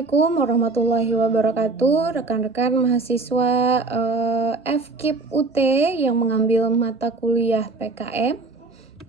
Assalamualaikum warahmatullahi wabarakatuh, rekan-rekan mahasiswa FKIP UT yang mengambil mata kuliah PKM.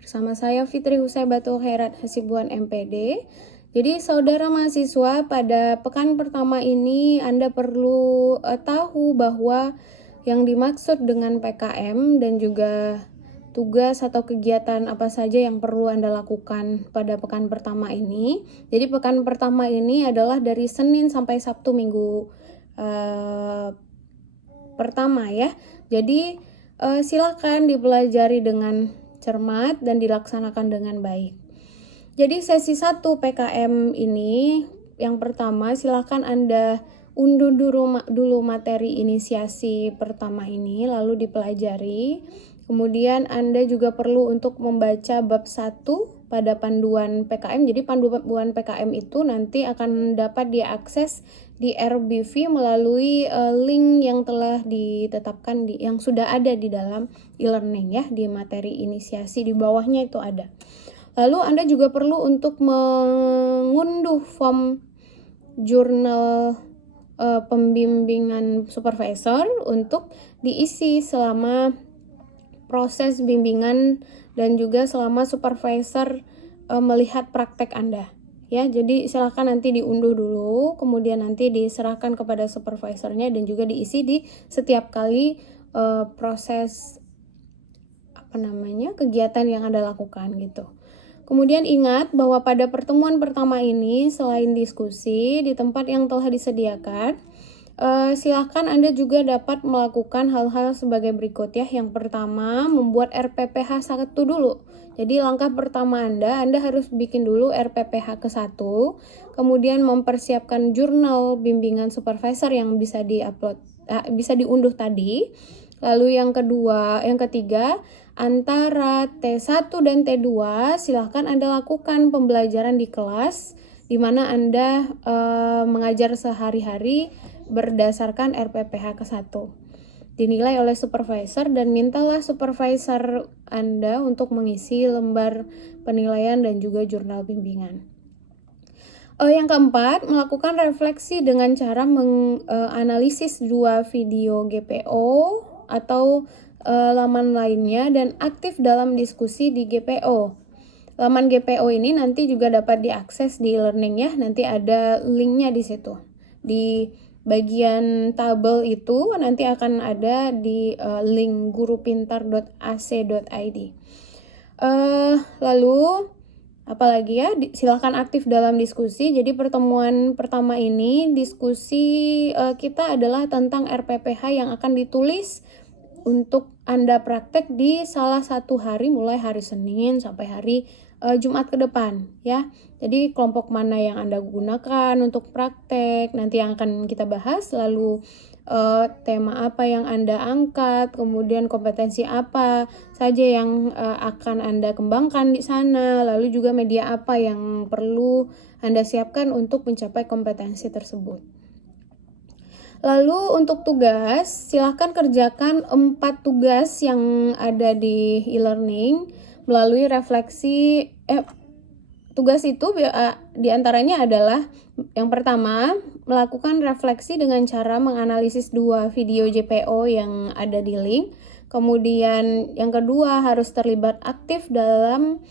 Bersama saya Fitri Husaibatul Khairat Hasibuan MPD. Jadi saudara mahasiswa, pada pekan pertama ini Anda perlu tahu bahwa yang dimaksud dengan PKM dan juga tugas atau kegiatan apa saja yang perlu Anda lakukan pada pekan pertama ini. Jadi pekan pertama ini adalah dari Senin sampai Sabtu minggu pertama ya. Jadi silakan dipelajari dengan cermat dan dilaksanakan dengan baik. Jadi sesi 1 PKM ini yang pertama silakan Anda unduh dulu materi inisiasi pertama ini lalu dipelajari. Kemudian Anda juga perlu untuk membaca bab 1 pada panduan PKM. Jadi panduan PKM itu nanti akan dapat diakses di RBV melalui link yang telah ditetapkan yang sudah ada di dalam e-learning ya, di materi inisiasi di bawahnya itu ada. Lalu Anda juga perlu untuk mengunduh form jurnal pembimbingan supervisor untuk diisi selama proses bimbingan dan juga selama supervisor melihat praktek Anda. Ya, jadi silakan nanti diunduh dulu, kemudian nanti diserahkan kepada supervisornya dan juga diisi di setiap kali proses kegiatan yang Anda lakukan gitu. Kemudian ingat bahwa pada pertemuan pertama ini selain diskusi di tempat yang telah disediakan, silakan Anda juga dapat melakukan hal-hal sebagai berikut ya. Yang pertama, membuat RPPH 1 dulu. Jadi langkah pertama Anda harus bikin dulu RPPH ke-1, kemudian mempersiapkan jurnal bimbingan supervisor yang bisa bisa diunduh tadi. Lalu yang ketiga, antara T1 dan T2 silahkan Anda lakukan pembelajaran di kelas di mana Anda mengajar sehari-hari berdasarkan RPPH ke-1. Dinilai oleh supervisor dan mintalah supervisor Anda untuk mengisi lembar penilaian dan juga jurnal bimbingan. Yang keempat, melakukan refleksi dengan cara menganalisis 2 video GPO atau laman lainnya dan aktif dalam diskusi di GPO. Laman GPO ini nanti juga dapat diakses di e-learning ya, nanti ada linknya di situ. Di bagian tabel itu nanti akan ada di link gurupintar.ac.id. Lalu apalagi ya, silakan aktif dalam diskusi. Jadi pertemuan pertama ini diskusi kita adalah tentang RPPH yang akan ditulis untuk Anda praktek di salah satu hari mulai hari Senin sampai hari Jumat ke depan ya. Jadi kelompok mana yang Anda gunakan untuk praktek nanti yang akan kita bahas, lalu tema apa yang Anda angkat, kemudian kompetensi apa saja yang akan Anda kembangkan di sana, lalu juga media apa yang perlu Anda siapkan untuk mencapai kompetensi tersebut. Lalu untuk tugas, silakan kerjakan 4 tugas yang ada di e-learning melalui refleksi. Tugas itu diantaranya adalah yang pertama, melakukan refleksi dengan cara menganalisis 2 video JPO yang ada di link. Kemudian yang kedua, harus terlibat aktif dalam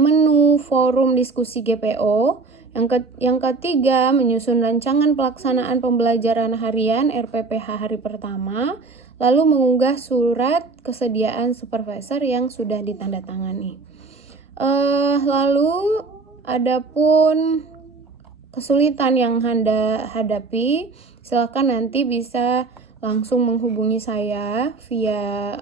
menu forum diskusi GPO. Yang ketiga, menyusun rancangan pelaksanaan pembelajaran harian RPPH hari pertama, lalu mengunggah surat kesediaan supervisor yang sudah ditandatangani. Lalu adapun kesulitan yang Anda hadapi, silakan nanti bisa langsung menghubungi saya via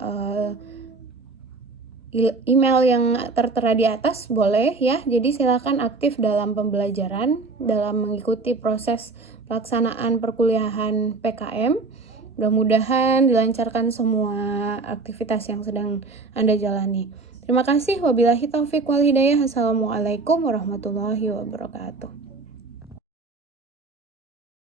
email yang tertera di atas, boleh ya. Jadi silakan aktif dalam pembelajaran, dalam mengikuti proses pelaksanaan perkuliahan PKM. Mudah-mudahan dilancarkan semua aktivitas yang sedang Anda jalani. Terima kasih. Wabillahi taufiq wal hidayah. Assalamualaikum warahmatullahi wabarakatuh.